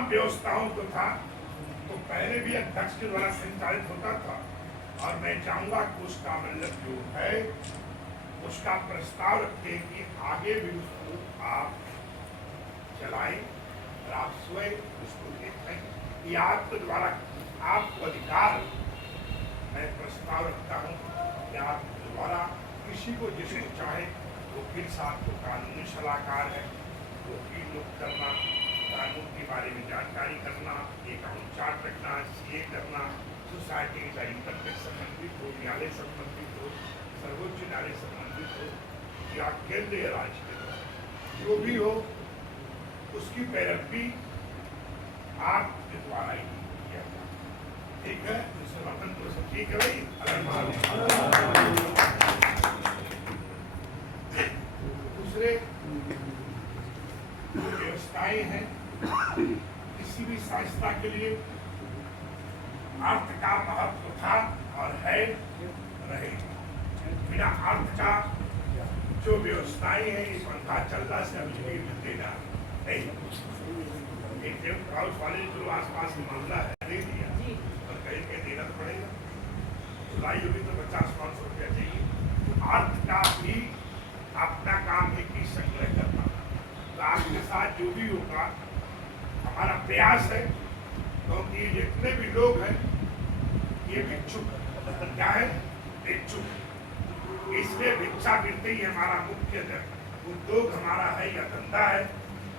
तमाम व्यवस्थाओं को था तो पहले भी अध्यक्ष के द्वारा संचालित होता था, और मैं चाहूंगा कि उसका मतलब जो है उसका प्रस्ताव रखें कि आगे भी उसको आप चलाएं और आप स्वयं उसको देखें। ये आपके द्वारा आपको अधिकार, मैं प्रस्ताव रखता हूँ कि आपके द्वारा किसी को जिसको चाहे, वकील साहब को कानूनी सलाहकार है, वकील लोग करना, कानून के बारे में जानकारी करना, अकाउंट चार्ट रखना, सीए करना, सोसाइटी का इनकम टैक्स संबंधित हो, न्यायालय संबंधित हो, सर्वोच्च न्यायालय संबंधित हो, या केंद्रीय राज्य के द्वारा जो भी हो, उसकी पैरवी आपके द्वारा ही किया जाए। ठीक है, समर्थन तो सब ठीक है भाई। दूसरे जो व्यवस्थाएं हैं किसी भी संस्था के लिए अर्थ का महत्व था और है, रहे। बिना अर्थ का जो व्यवस्थाएं हैं इस पंखा चल रहा से अभी भी मिलते ना नहीं। एक हाउस वाले जो आसपास में मामला है दे दिया और कहीं कहीं देना तो पड़ेगा, जुलाई होगी तो 50-500 रुपया चाहिए। अर्थ का भी अपना काम है कि संग्रह करना। तो आपके साथ जो भी होगा हमारा प्रयास है, क्योंकि जितने भी लोग हैं ये भिक्षुक क्या है, भिक्षुक। इसलिए भिक्षावृत्ति ही हमारा मुख्य उद्योग हमारा है या धंधा है,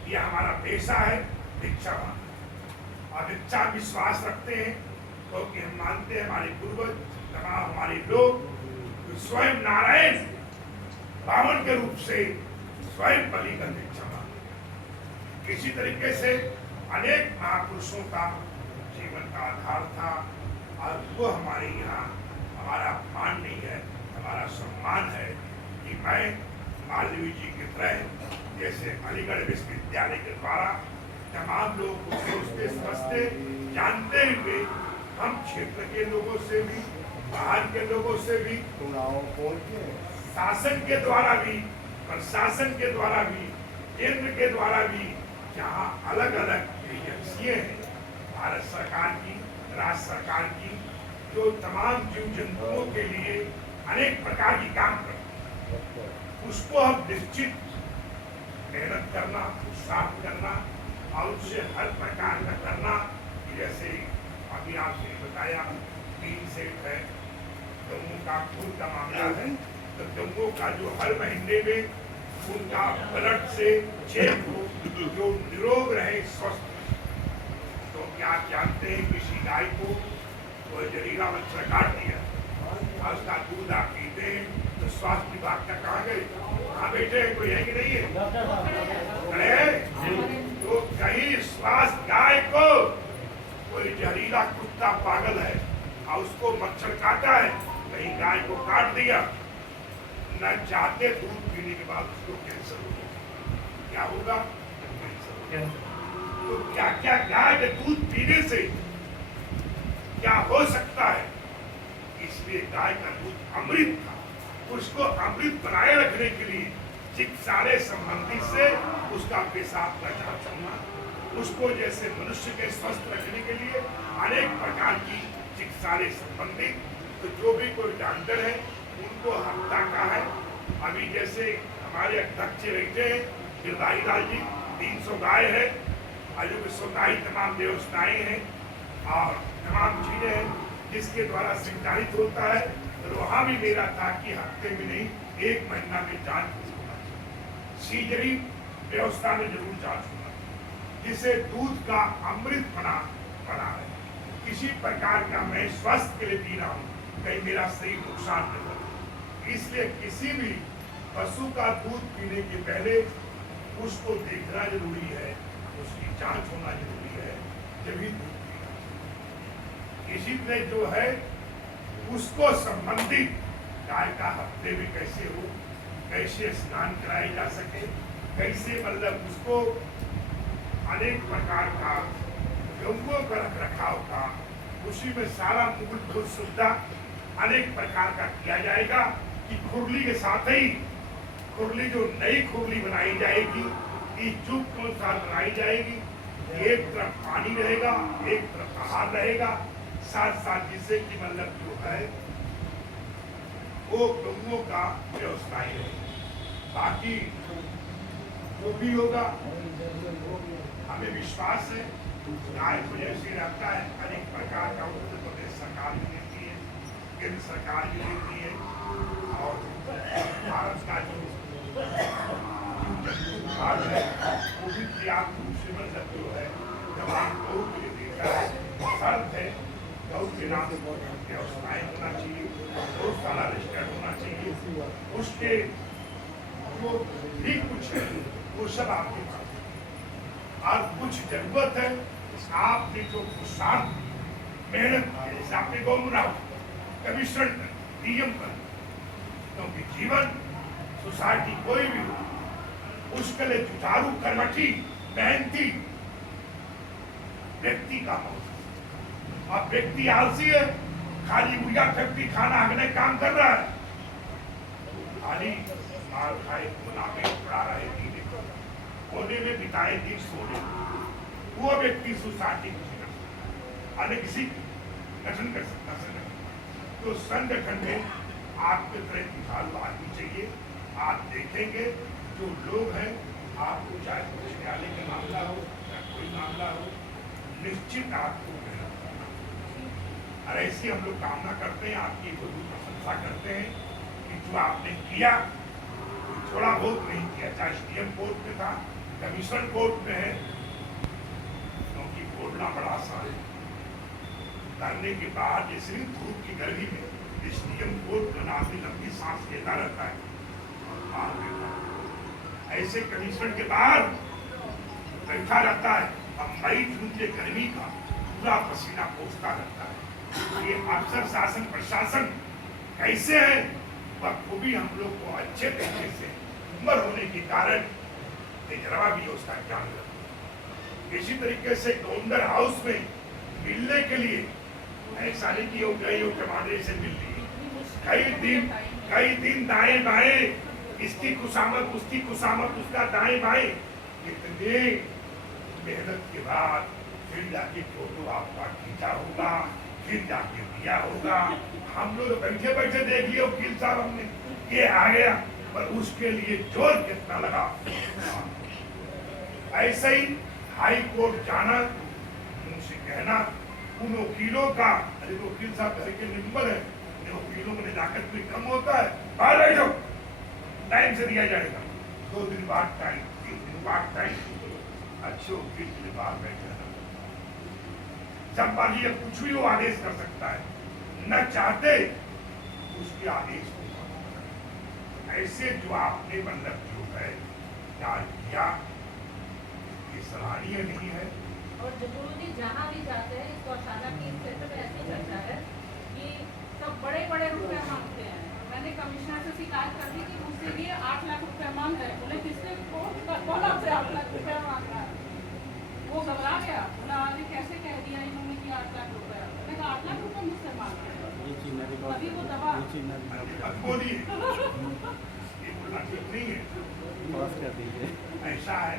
यह हमारा पेशा है भिक्षा मांगना। और भिक्षा विश्वास रखते हैं क्योंकि हम मानते हैं हमारे पूर्वज तमाम हमारे लोग स्वयं नारायण बामन के रूप से स्वयं बलि कर भिक्षा मांगते। इसी तरीके से अनेक महापुरुषों का जीवन का आधार था, और वो हमारे यहाँ हमारा अपमान नहीं है, हमारा सम्मान है कि मैं मालवीय जी की तरह जैसे अलीगढ़ विश्वविद्यालय के द्वारा तमाम लोगों को सोचते समझते जानते हुए हम क्षेत्र के लोगों से भी, बाहर के लोगों से भी, शासन के द्वारा भी, प्रशासन के द्वारा भी, केंद्र के द्वारा भी, जहाँ अलग अलग एजेंसियाँ हैं भारत सरकार की, राज्य सरकार की, जो तमाम जीव जंतुओं के लिए अनेक प्रकार की काम करती है, उसको हम निश्चित मेहनत करना, उत्साह करना और उससे हर प्रकार का करना। जैसे अभी आपने बताया 3 सेट है, जम्मू का खून का मामला है, तो जम्मू का जो हर महीने में खून का ब्लड से चेक हो, जो निरोग रहे, स्वस्थ रहे। तो क्या आप जानते हैं किसी गाय को कोई जहरीला मच्छर काट दिया और उसका दूध आप पीते हैं तो स्वास्थ्य विभाग का कहाँ गए, कहाँ बैठे हैं, कोई है कि नहीं है? तो कहीं स्वास्थ्य गाय को कोई जहरीला कुत्ता पागल है और उसको मच्छर काटा है, कहीं गाय को काट दिया, न चाहते दूध पीने के बाद उसको कैंसर हो गया, क्या होगा? कैंसर। तो क्या क्या गाय के दूध पीने से क्या हो सकता है? इसलिए गाय का दूध अमृत था, उसको अमृत बनाए रखने के लिए चिकित्सालय संबंधी से उसका पेशाब का जांच होना, उसको जैसे मनुष्य के स्वस्थ रखने के लिए अनेक प्रकार की चिकित्सालय संबंधित, तो जो भी कोई डॉक्टर है उनको हफ्ता का है। अभी जैसे हमारे अध्यक्ष बैठे हैं गिरधारी लाल जी, 300 गाय है, आयु विश्वदायी तमाम व्यवस्थाएं हैं और तमाम चीजें हैं जिसके द्वारा संचालित होता है। तो वहाँ भी मेरा था कि हफ्ते में नहीं 1 महीना में जांच होना चाहिए, सीजरी व्यवस्था में जरूर जांच होना चाहिए, जिससे दूध का अमृत बना है। किसी प्रकार का मैं स्वास्थ्य के लिए पी रहा हूँ, कहीं मेरा शरीर नुकसान न करे, इसलिए किसी भी पशु का दूध पीने के पहले उसको देखना जरूरी है, उसकी जांच होना जरूरी है, जब ही दूध पीना। इसी तरह जो है उसको संबंधित गाय का हफ्ते में कैसे हो, कैसे स्नान कराए जा सके, कैसे मतलब उसको अनेक प्रकार का गंगों का रख रखाव का, उसी में सारा मूलभूत सुविधा अनेक प्रकार का किया जाएगा कि खुरली के साथ ही खुरली जो नई खुरली बनाई जाएगी, चूक कौन साल बनाई जाएगी, एक तरफ पानी रहेगा, एक तरफ आहार रहेगा, साथ साथ जिससे कि मतलब जो है वो गौओं का व्यवसाय रहेगा। बाकी जो भी होगा हमें विश्वास है, गाय को जैसे रहता है अनेक प्रकार का उत्तर प्रदेश सरकार भी देती है, केंद्र सरकार भी देती है, और भारत का जो भाग है वो भी पर्याप्त रूप से मतलब जो है जवान गौ के लिए देता है। शर्त है गौ के नाम से व्यवसाय होना चाहिए, गौशाला रजिस्टर्ड होना चाहिए, उसके जो भी कुछ है वो सब आपके पास है। और कुछ जरूरत है आपने जो पुरुषार्थ मेहनत की, जैसे आपने गौ बनाओ कमीशन पर, नियम पर, क्योंकि जीवन सोसाइटी कोई भी हो उसके लिए जुझारू, कर्मठी, मेहनती व्यक्ति का हो। अब व्यक्ति आलसी है, खाली उड़िया फैक्ट्री खाना अगले काम कर रहा है, खाली माल खाए मुनाफे उड़ा रहे दिन कोने में बिताए दिन सोने, वो व्यक्ति सोसाइटी को अन्य किसी गठन कर सकता संगठन। तो संगठन में आपके तरह जुझारू आदमी चाहिए। आप देखेंगे जो लोग हैं, आपको चाहे उच्च न्यायालय का मामला हो या कोई मामला हो, निश्चित आपको मेहनत करना है। और ऐसी हम लोग कामना करते हैं, आपकी जरूर प्रशंसा करते हैं कि जो आपने किया थोड़ा बहुत नहीं किया, चाहे सीएम कोर्ट में था, कमीशन कोर्ट में है, क्योंकि बोलना बड़ा आसान है, करने के बाद जैसे धूप की गर्मी में सीएम कोर्ट में आदमी लंबी सांस लेता रहता है, ऐसे कमीशन के बाद बैठा रहता है, अब मई जून के गर्मी का पूरा पसीना पोंछता रहता है। ये अफसर शासन प्रशासन कैसे है बखूबी हम लोग को अच्छे तरीके से उम्र होने के कारण तजर्बा भी उसका ज्ञान लगता है। इसी तरीके से गवर्नर हाउस में मिलने के लिए ऐसा नहीं कि वो गई हो कमांडर से मिल ली, कई दिन दाएं बाएं, इसकी खुशामद उसकी खुशामद, उसका दाएं बाएं, इतने मेहनत के बाद फिर जाके फोटो आपका खींचा होगा, फिर जाके दिया होगा। हम लोग बैठे बैठे देख लिया वकील साहब हमने ये आ गया, पर उसके लिए जोर कितना लगा। ऐसे ही हाई कोर्ट जाना, उनसे कहना, उन वकीलों का, अरे तो वकील साहब घर के मेंबर है, वकीलों में नजाकत भी कम होता है, बाहर बैठ जाओ, टाइम से दिया जाएगा, 2 दिन बाद टाइम, 3 दिन बाद टाइम, अच्छे वकील के लिए बाहर बैठ जाना। जब बाजी कुछ भी वो आदेश कर सकता है, न चाहते उसके आदेश को। ऐसे जो आपने मतलब जो है कार्य किया, ये सराहनीय नहीं है। और जरूरी जहाँ भी जाते हैं इस गौशाला की क्षेत्र में ऐसी चर्चा है कि सब बड़े बड़े रुपए मांगते हैं। मैंने कमिश्नर से शिकायत कर दी कि मुझसे ये 8 लाख रुपए मांग रहे, बोले किसने कौन आपसे 8 लाख रुपए मांग रहा है? वो घबरा गया, बोला अरे कैसे कह दिया इन्होंने कि 8 लाख रुपए। मैंने कहा 8 लाख रुपए मुझसे मांग रहे हैं, अभी वो दबा बोलिए ये बोलना ठीक नहीं है, ऐसा है